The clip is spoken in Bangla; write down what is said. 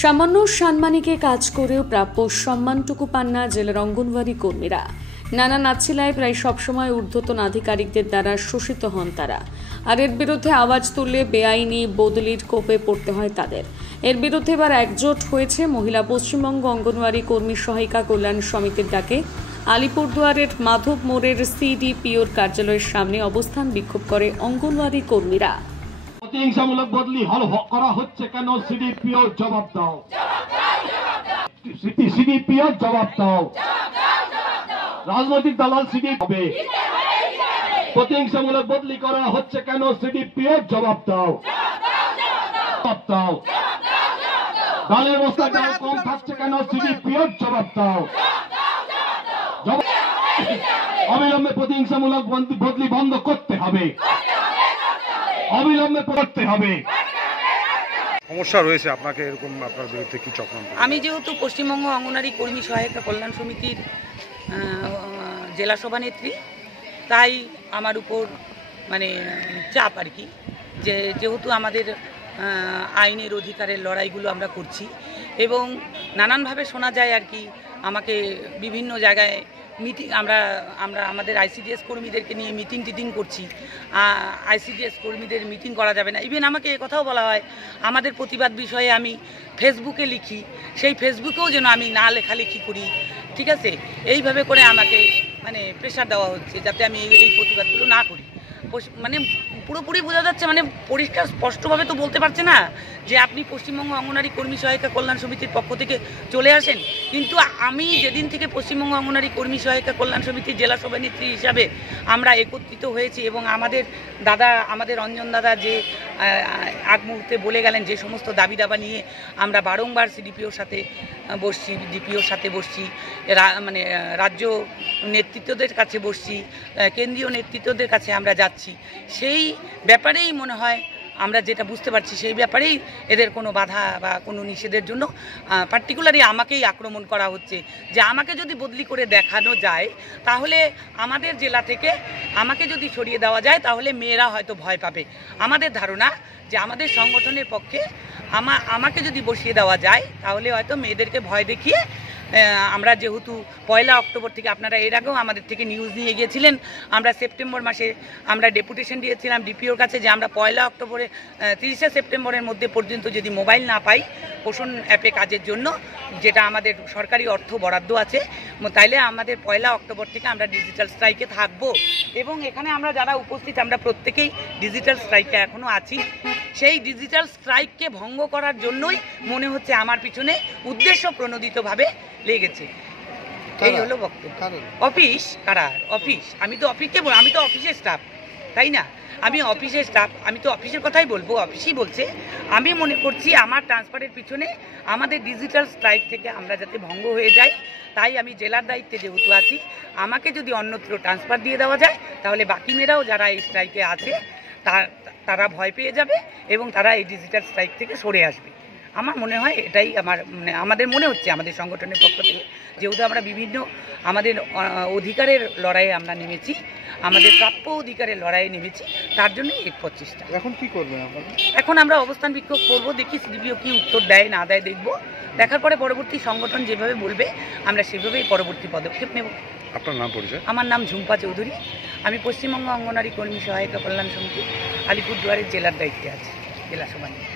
সামান্য সাম্মানিকে কাজ করেও প্রাপ্য সম্মানটুকু পান না জেলার অঙ্গনওয়াড়ি কর্মীরা। নানা নাচ্ছিলায় প্রায় সবসময় ঊর্ধ্বতন আধিকারিকদের দ্বারা শোষিত হন তারা। আর এর বিরুদ্ধে আওয়াজ তুললে বেআইনি বদলির কোপে পড়তে হয় তাদের। এর বিরুদ্ধে এবার একজোট হয়েছে মহিলা পশ্চিমবঙ্গ অঙ্গনওয়াড়ি কর্মী সহায়িকা কল্যাণ সমিতির ডাকে আলিপুরদুয়ারের মাধব মোড়ের সিডিপিওর কার্যালয়ের সামনে অবস্থান বিক্ষোভ করে অঙ্গনওয়াড়ি কর্মীরা। প্রতিহিংসামূলক বদলি করা হচ্ছে কেন? সিডিপিও জবাব দাও, সিডিপিও জবাব দাও। রাজনৈতিক দালাল সিডি হবে। প্রতিহিংসামূলক বদলি করা হচ্ছে কেন? সিডিপিও জবাব দাও, জবাব দাও। ডালের বস্তা ডাল কম থাকছে কেন? সিডিপিও জবাব দাও। অবিলম্বে প্রতিহিংসামূলক বদলি বন্ধ করতে হবে, অবিলম্বে করতে হবে। সমস্যা রয়েছে আপনাকে এরকম, আপনার বিরুদ্ধে কি চক্রান্ত? আমি যেহেতু পশ্চিমবঙ্গ অঙ্গনওয়াড়ি কর্মী সহায়িকা কল্যাণ সমিতির জেলা সভানেত্রী, তাই আমার উপর চাপ আর কি, যেহেতু আমাদের আইনের অধিকারের লড়াইগুলো আমরা করছি এবং নানানভাবে শোনা যায় আর কি, আমাকে বিভিন্ন জায়গায় মিটিং আমরা আমাদের আইসিডিএস কর্মীদেরকে নিয়ে মিটিং করছি। আইসিডিএস কর্মীদের মিটিং করা যাবে না। ইভেন আমাকে কথাও বলা হয় আমাদের প্রতিবাদ বিষয়ে আমি ফেসবুকে লিখি, সেই ফেসবুকেও যেন আমি না লেখালেখি করি, ঠিক আছে? এইভাবে করে আমাকে প্রেশার দেওয়া হচ্ছে যাতে আমি এই প্রতিবাদগুলো না করি। পুরোপুরি বোঝা যাচ্ছে, পরিষ্কার স্পষ্টভাবে তো বলতে পারছে না যে আপনি পশ্চিমবঙ্গ অঙ্গনওয়াড়ি কর্মী সহায়িকা কল্যাণ সমিতির পক্ষ থেকে চলে আসেন। কিন্তু আমি যেদিন থেকে পশ্চিমবঙ্গ অঙ্গনওয়াড়ি কর্মী সহায়িকা কল্যাণ সমিতির জেলা সভানেত্রী হিসাবে আমরা একত্রিত হয়েছি এবং আমাদের অঞ্জন দাদা যে আগ মুহূর্তে বলে গেলেন যে সমস্ত দাবি দাবা নিয়ে আমরা বারংবার সিডিপিওর সাথে বসছি, ডিপিওর সাথে বসছি, রাজ্য নেতৃত্বদের কাছে বসছি, কেন্দ্রীয় নেতৃত্বদের কাছে আমরা যাচ্ছি। সেই ব্যাপারেই মনে হয় আমরা যেটা বুঝতে পারছি, সেই ব্যাপারেই এদের কোনো বাধা বা কোনো নিষেধের জন্য পার্টিকুলারলি আমাকেই আক্রমণ করা হচ্ছে। যে আমাকে যদি বদলি করে দেখানো যায় তাহলে আমাদের জেলা থেকে আমাকে যদি সরিয়ে দেওয়া যায় তাহলে মেয়েরা হয়তো ভয় পাবে। আমাদের ধারণা যে আমাদের সংগঠনের পক্ষে আমাকে যদি বসিয়ে দেওয়া যায় তাহলে হয়তো মেয়েদেরকে ভয় দেখিয়ে আমরা যেহেতু 1 অক্টোবর থেকে, আপনারা এর আগেও আমাদের থেকে নিউজ নিয়ে গিয়েছিলেন, আমরা সেপ্টেম্বর মাসে আমরা ডেপুটেশন দিয়েছিলাম ডিপিওর কাছে যে আমরা 1 অক্টোবরে 30 সেপ্টেম্বরের মধ্যে পর্যন্ত যদি মোবাইল না পাই পোষণ অ্যাপে কাজের জন্য, যেটা আমাদের সরকারি অর্থ বরাদ্দ আছে, তাইলে আমাদের 1 অক্টোবর থেকে আমরা ডিজিটাল স্ট্রাইকে থাকব। এবং এখানে আমরা যারা উপস্থিত আমরা প্রত্যেকেই ডিজিটাল স্ট্রাইকে এখনও আছি। সেই ডিজিটাল স্ট্রাইককে ভঙ্গ করার জন্যই মনে হচ্ছে আমার পিছনে উদ্দেশ্য প্রণোদিতভাবে লেগেছে। এই হলো বক্তব্য। অফিস কারা? অফিস, আমি তো অফিসের স্টাফ, তাই না? আমি অফিসের স্টাফ, আমি তো অফিসের কথাই বলবো, অফিসই বলছে। আমি মনে করছি আমার ট্রান্সফারের পিছনে আমাদের ডিজিটাল স্ট্রাইক থেকে আমরা যাতে ভঙ্গ হয়ে যাই, তাই আমি জেলার দায়িত্বে যেহেতু আছি, আমাকে যদি অন্যত্র ট্রান্সফার দিয়ে দেওয়া যায় তাহলে বাকি মেয়েরাও যারা এই স্ট্রাইকে আছে তারা ভয় পেয়ে যাবে এবং তারা এই ডিজিটাল স্ট্রাইক থেকে সরে আসবে। আমার মনে হয় এটাই আমাদের মনে হচ্ছে আমাদের সংগঠনের পক্ষ থেকে, যেহেতু আমরা বিভিন্ন আমাদের অধিকারের লড়াইয়ে আমরা নেমেছি, আমাদের প্রাপ্য অধিকারের লড়াইয়ে নেমেছি, তার জন্যই এই প্রচেষ্টা। এখন কি করবেন আপনারা? এখন আমরা অবস্থান বিক্ষোভ করবো, দেখি সিডিপিও কি উত্তর দেয় না দেয় দেখবো। দেখার পরে পরবর্তী সংগঠন যেভাবে বলবে আমরা সেভাবেই পরবর্তী পদক্ষেপ নেব। আপনার নাম, পরিচয়? আমার নাম ঝুম্পা চৌধুরী, আমি পশ্চিমবঙ্গ অঙ্গনওয়াড়ি কর্মী সহায়িকা কল্যাণ সমিতি আলিপুরদুয়ারের জেলার দায়িত্বে আছি, জেলা সভানেত্রী।